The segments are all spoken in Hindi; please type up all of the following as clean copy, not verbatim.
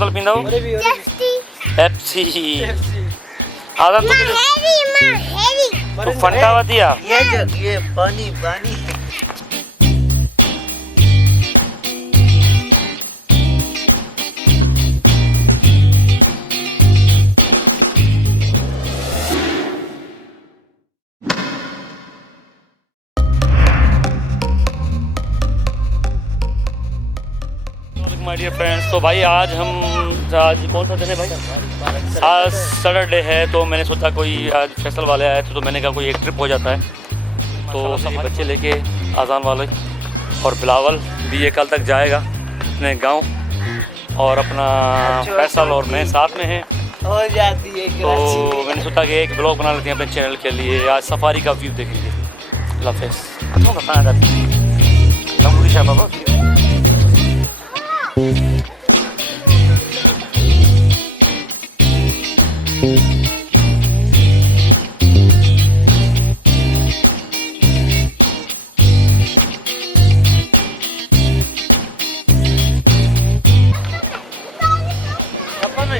बोतल पींदा हो? पेप्सी। आदम तो फंटा वतिया। ये पानी पानी। माय डियर फ्रेंड्स, तो भाई आज कौन सा दिन है भाई? आज सैटरडे है, तो मैंने सोचा कोई आज फैसल वाले आए थे, तो मैंने कहा कोई एक ट्रिप हो जाता है। तो सभी बच्चे लेके आज़ान वाले और बिलावल भी ये कल तक जाएगा अपने गांव, और अपना फैसल और मैं साथ में हैं। हो जाती है तो मैंने सोचा कि एक ब्लॉग बना लेते हैं अपने चैनल के लिए। आज सफारी का व्यू देखेंगे।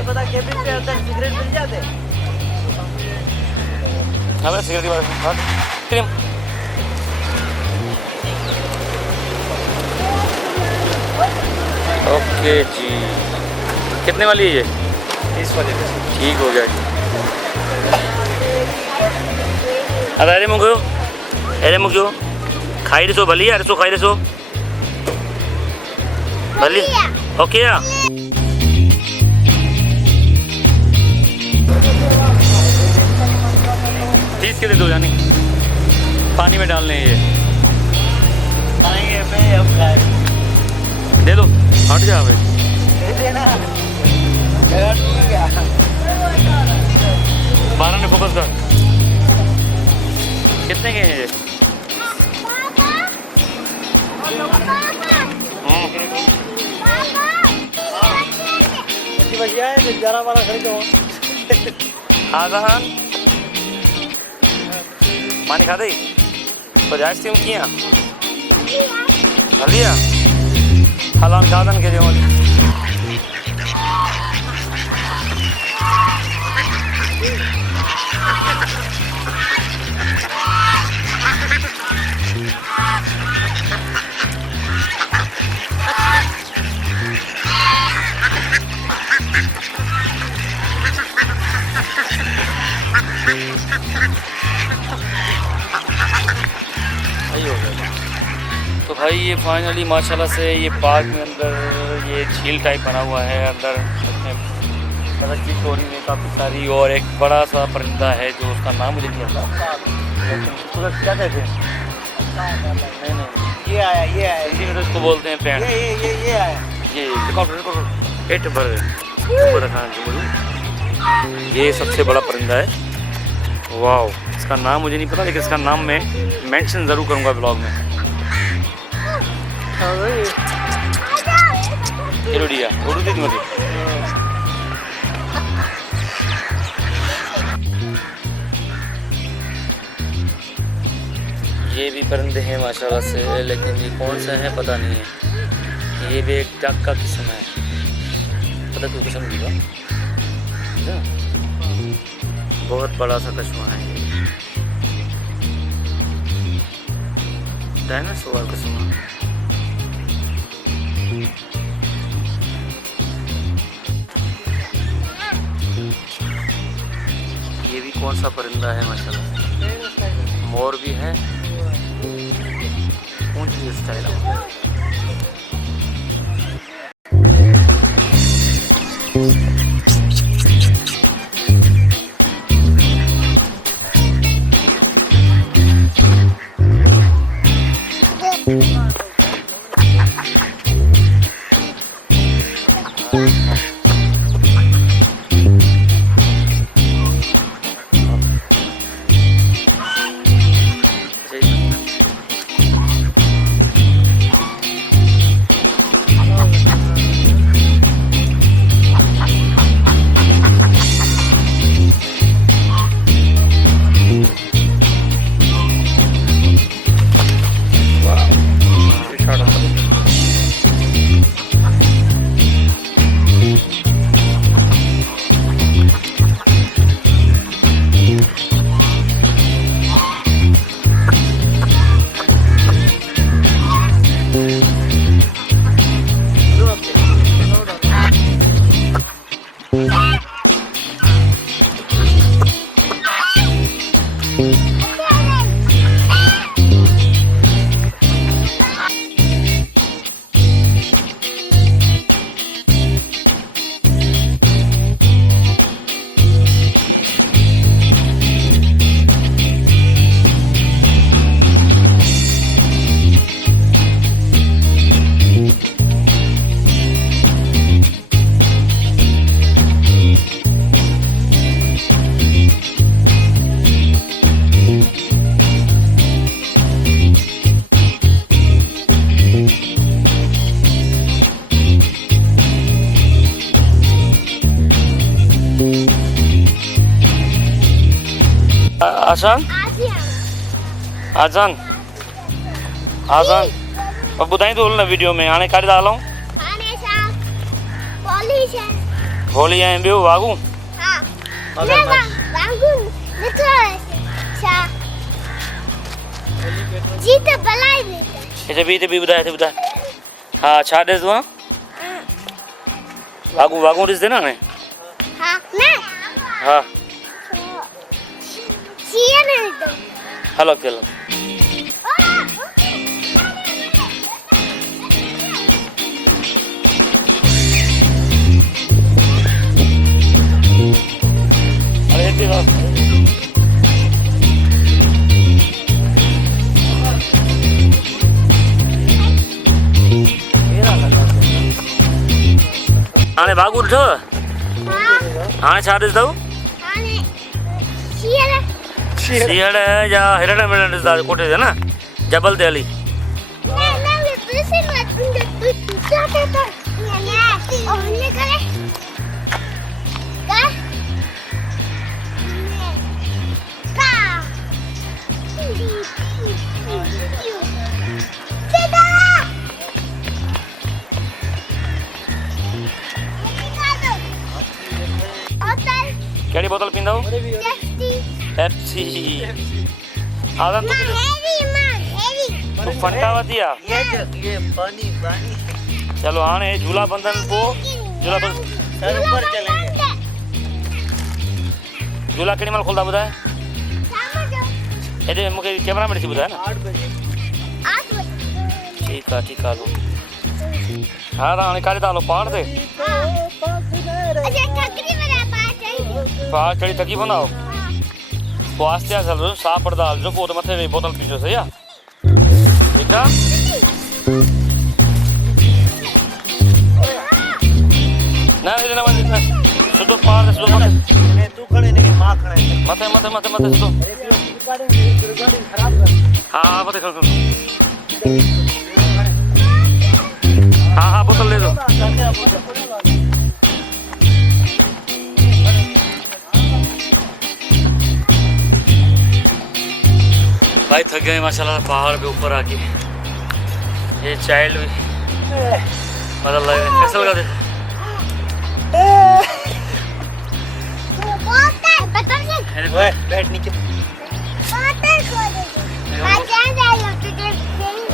बाबा केबिन पे अंदर सिगरेट मिल जाते हैं। हाँ, सिगरेट की बात क्रीम। ओके जी, कितने वाली है ये? 30 वाली। ठीक हो गया जी। अरे मुझे खाई रसो भली यार, सो खाई रसो भली। ओके या 30 के दे दो जानी, पानी में डालने हैं ये। दे दो, हट जा भाई। बारह ने फोकस कर। कितने के हैं ये? आज़ान पानी खा दे तो आइसक्रीम किया लिया हालान खादन के जो तो भाई ये फाइनली माशाल्लाह से ये पार्क में अंदर ये झील टाइप बना हुआ है। अंदर बतख की टोरी में काफ़ी सारी, और एक बड़ा सा परिंदा है जो उसका नाम मुझे नहीं आता, क्या कहते हैं? नहीं, ये आया हिंदी में तो इसको बोलते हैं पेड़। ये आया ये सबसे बड़ा परिंदा है। वाह, इसका नाम मुझे नहीं पता, लेकिन इसका नाम मैं मेंशन ज़रूर करूँगा ब्लॉग में। ये भी परिंदे हैं माशाल्लाह से, लेकिन ये कौन सा है पता नहीं है। ये भी एक डक का किस्म है, पता क्यों किस्म होगा। बहुत बड़ा सा कछुआ है ये, डायनासोर कछुआ। ये भी कौन सा परिंदा है माशाल्लाह। मोर भी है, ऊंची स्टाइल है। आसान आसान आसान अब ॿुधाई तो न वीडियो में हाणे काॾे था हलूं होली ऐं ॿियो वागू अच्छा बि ॿुधाए हा छा ॾिस तूं वागू वागू ॾिसंदे न हाणे हा हलो चलो अरे हिते वा हाणे भागू ॾिठो हाणे छा ॾिसंदव सिंहड़ या हिरण विरण ॾिसंदा कोठे ते न जबल ते हली कहिड़ी बोतल पींदव पेप्सी आदम तू फंटा वती आ ये पानी पानी चलो हाणे झूला बंधन को झूला बंद सर ऊपर चलेंगे झूला केॾी महिल खोलंदा ॿुधाए हेॾे मूंखे कैमरा में ॾिसी ॿुधाए न 8 बजे ठीकु आहे हलो हा त हाणे काॾे था हलो पहाड़ ते पहाड़ चढ़ी थकी पवंदा पोइ आस्ते आस्ते हलजो साह पड़दा हलजो पोइ त मथे वेही बोतल पीजो सही आहे ठीकु आहे न हेॾे न वञ सिधो पहाड़ ते सिधो मथे तू खड़े नहीं मां खड़ा है मथे मथे मथे मथे सिधो हा हा मथे खड़ हाँ बोतल ले दो भाई थक गए माशाल्लाह पहाड़ पे ऊपर आके ये चाइल्ड भी मतलब लग रहा है कैसा लगा देखो बैठ नीचे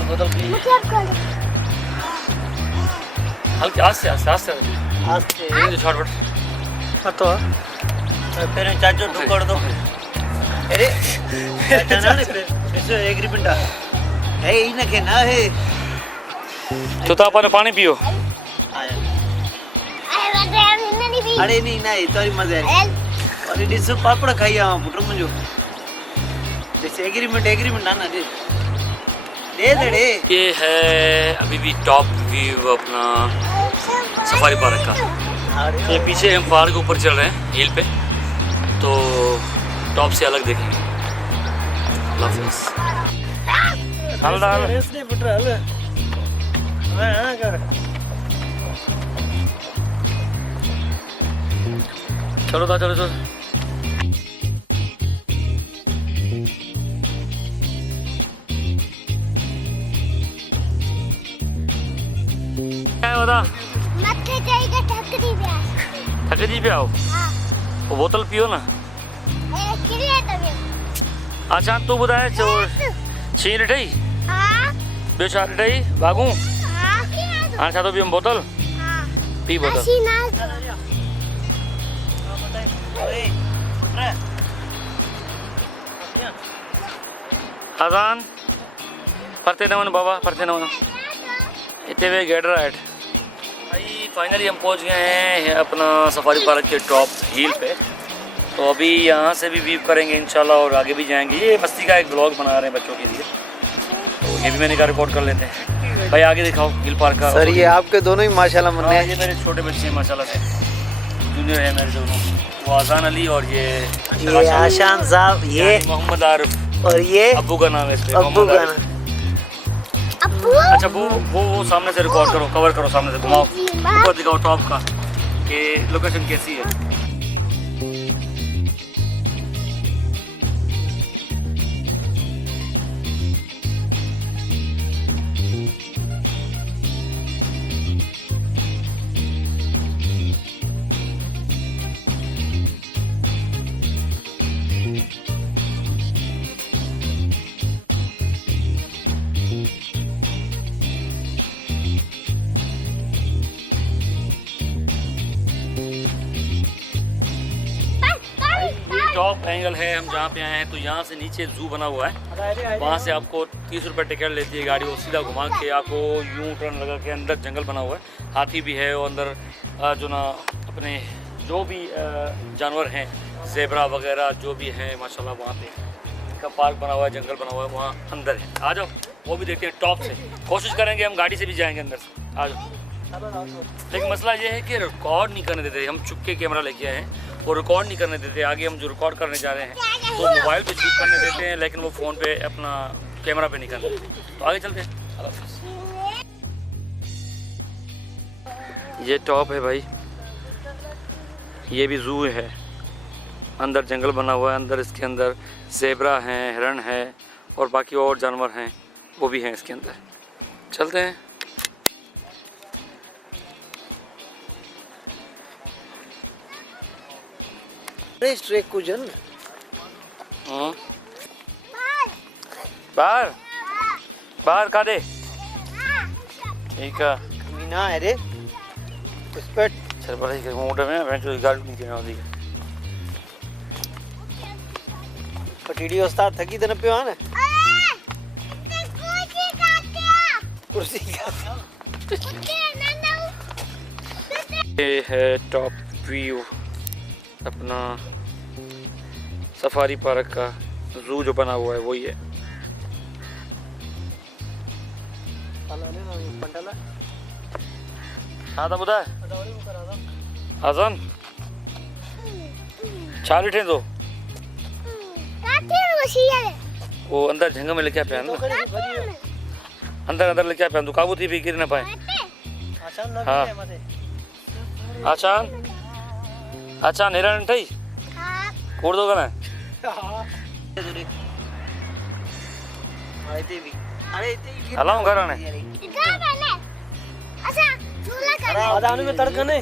बोतल पी हल्के आस्ते आस्ते आस्ते आस्ते ये शॉर्टकट तो फिर चाचो ढुकड़ दो अरे चाचा ने ऐसे एग्रीमेंट है ही ना के ना है तो अपन पानी पियो आया अरे नहीं ना ये तोरी मजा है और ये डिस पापड़ खाई आ पुत्र मुझे जैसे एग्रीमेंट ना ना दे दे ये है अभी भी टॉप व्यू अपना सफारी पार्क का ये पीछे हम पहाड़ के ऊपर चल रहे हैं हिल पे तो टॉप से अलग देखेंगे चलो था चलो चलो क्या बता थक जी पे आओ वो बोतल पियो ना अच्छा तू ॿुधाए छीं ॾिठई ॿियो छा ॾिठई भागूं हाणे छा थो पियमि बोतल पी बोतल आसान परते न वञ बाबा परते न वञ इतने वे गेट राइट भाई फाइनली हम पहुंच गए हैं अपना सफारी पार्क के टॉप हिल पे तो अभी यहाँ से भी व्यू करेंगे इंशाल्लाह और आगे भी जाएंगे ये मस्ती का एक ब्लॉग बना रहे हैं बच्चों के लिए तो ये भी मैंने का रिकॉर्ड कर लेते हैं भाई आगे दिखाओ हिल पार्क का सर ये आपके दोनों ही माशाल्लाह मुन्ने ये मेरे छोटे बच्चे हैं माशाल्लाह से जूनियर है मेरे दोनों वो आसान अली और ये आशान साहब ये मोहम्मद आरिफ और ये अब्बू का नाम है इस पे अब्बू का नाम अच्छा वो सामने से रिकॉर्ड करो कवर करो सामने से घुमाओ ऊपर दिखाओ टॉप का कि लोकेशन कैसी है एंगल है, हम जहाँ पे आए हैं तो यहाँ से नीचे जू बना हुआ है, वहाँ से आपको 30 रुपये टिकट लेती है गाड़ी, वो सीधा घुमा के आपको यूं टर्न लगा के अंदर जंगल बना हुआ है, हाथी भी है और अंदर जो ना अपने जो भी जानवर हैं ज़ेबरा वगैरह जो भी हैं माशाल्लाह, वहाँ पे का पार्क बना हुआ है, जंगल बना हुआ है, वहाँ अंदर है। आ जाओ, वो भी देखते हैं टॉप से, कोशिश करेंगे हम गाड़ी से भी जाएंगे अंदर से। आ जाओ। लेकिन मसला ये है कि रिकॉर्ड नहीं करने देते, हम चुप के कैमरा लेके आए हैं, वो रिकॉर्ड नहीं करने देते। आगे हम जो रिकॉर्ड करने जा रहे हैं तो मोबाइल पे शूट करने देते हैं, लेकिन वो फ़ोन पे अपना कैमरा पे नहीं करने देते। तो आगे चलते हैं। अल्लाह हाफ़िज़। ये टॉप है भाई, ये भी जू है, अंदर जंगल बना हुआ है, अंदर इसके अंदर ज़ेबरा हैं, हिरण है और बाकी और जानवर हैं, वो भी हैं इसके अंदर। चलते हैं। ट्रेक को जन बाहर बाहर का दे, ठीक है मीना है रे उस पर चल बड़ा ही मोटे में मैं जो गाड़ी नहीं देना होती पटीडी उस्ताद थकी तो न पियो ना कुर्सी का। ये है टॉप व्यू अपना सफारी पार्क का, जू जो बना हुआ है वही है। हाँ तो बुधा आजम चाल उठे तो वो अंदर झंगा में लेके पे अंदर लेके पे काबू थी भी गिर ना पाए। हाँ आसान अच्छा निरण ठई कूड़ दो ना हलाऊं घर आने आदान में तड़कने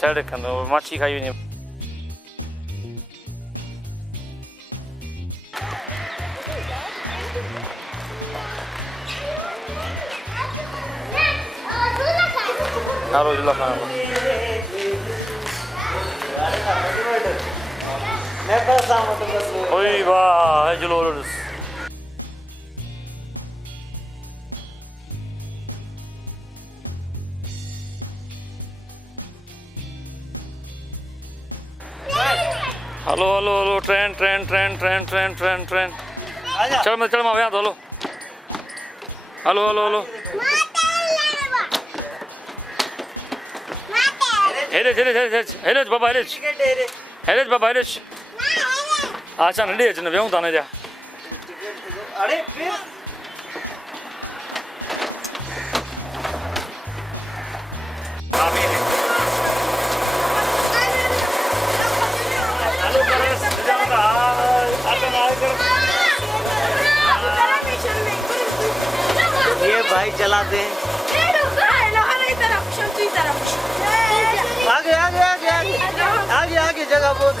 चढ़ कंदो मच्छी खाई नहीं। हारो जुला खाना मैं बस आऊं तो बस ओए वाह है जुलोरस hello hello hello train train train train train train train चल मैं यहाँ तो हेलो हेलो हेलो हेलो हेरेज बाबा हेरेज बाबा हेरेज अच्छा नडी अचन वेहूं ताने जा अरे फिर ये भाई चलाते हैं आगे आगे आगे आगे आगे आगे जगह बहुत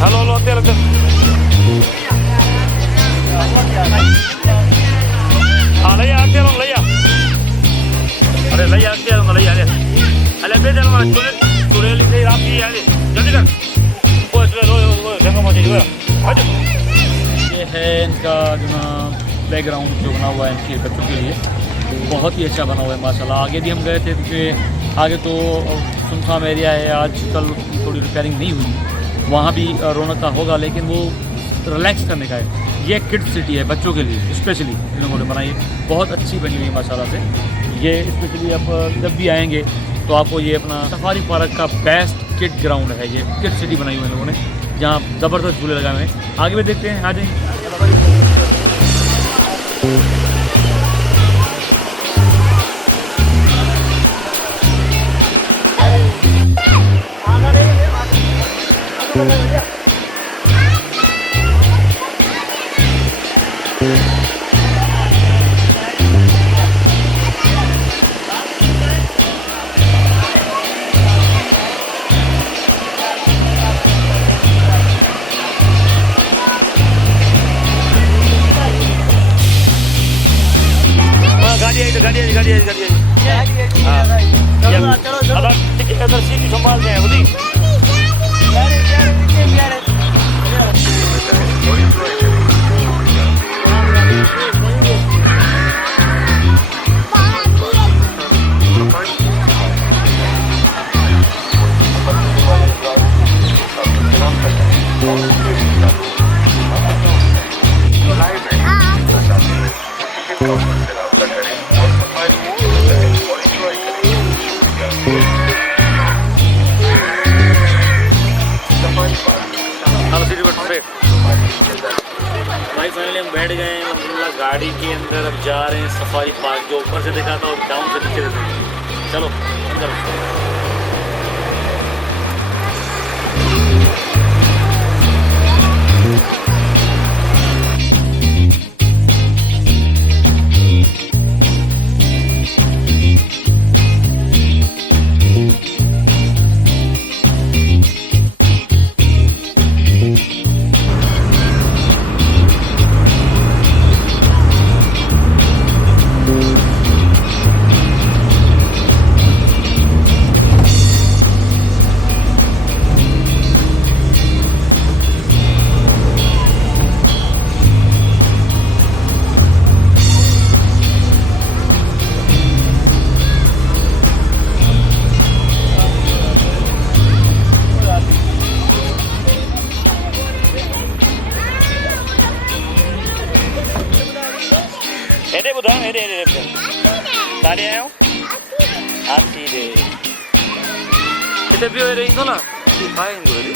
हेलो हेलो आते लगते हाँ लैया आते लोग लैया अरे लैया आते लोग लैया अरे बेटे लोग चुड़े चुड़े लिखे आप ही आले जल्दी कर वो चुड़े लो जगह मौजूद है ये है इनका जो ना बैकग्राउंड जो बना हुआ है इनके बच्चों के लिए बहुत ही अच्छा बना हुआ है माशाल्लाह। आगे भी हम गए थे क्योंकि आगे तो सुनसान एरिया है, आजकल थोड़ी रिपेयरिंग नहीं हुई, वहाँ भी रौनक का होगा लेकिन वो रिलैक्स करने का है। ये किड्स सिटी है बच्चों के लिए स्पेशली इन लोगों ने बनाई है, बहुत अच्छी बनी हुई है माशाल्लाह से। ये स्पेशली आप जब भी आएंगे तो आपको ये अपना सफारी पार्क का बेस्ट किड ग्राउंड है, ये किड सिटी बनाई हुई है इन लोगों ने जहाँ ज़बरदस्त झूले लगाए हुए हैं। आगे भी देखते हैं, आ जाएंगे। गाड़ी अगर सीट संभाल दें उदी भाई फाइनली हम बैठ गए हैं अल्हम्दुलिल्लाह गाड़ी के अंदर। अब जा रहे हैं सफारी पार्क, जो ऊपर से देखा था और डाउन से नीचे देखा। चलो अंदर। हेरे बुधा हेरे हेरे तारे आयो आती रे इते भी रे इनो ना काय इंदो रे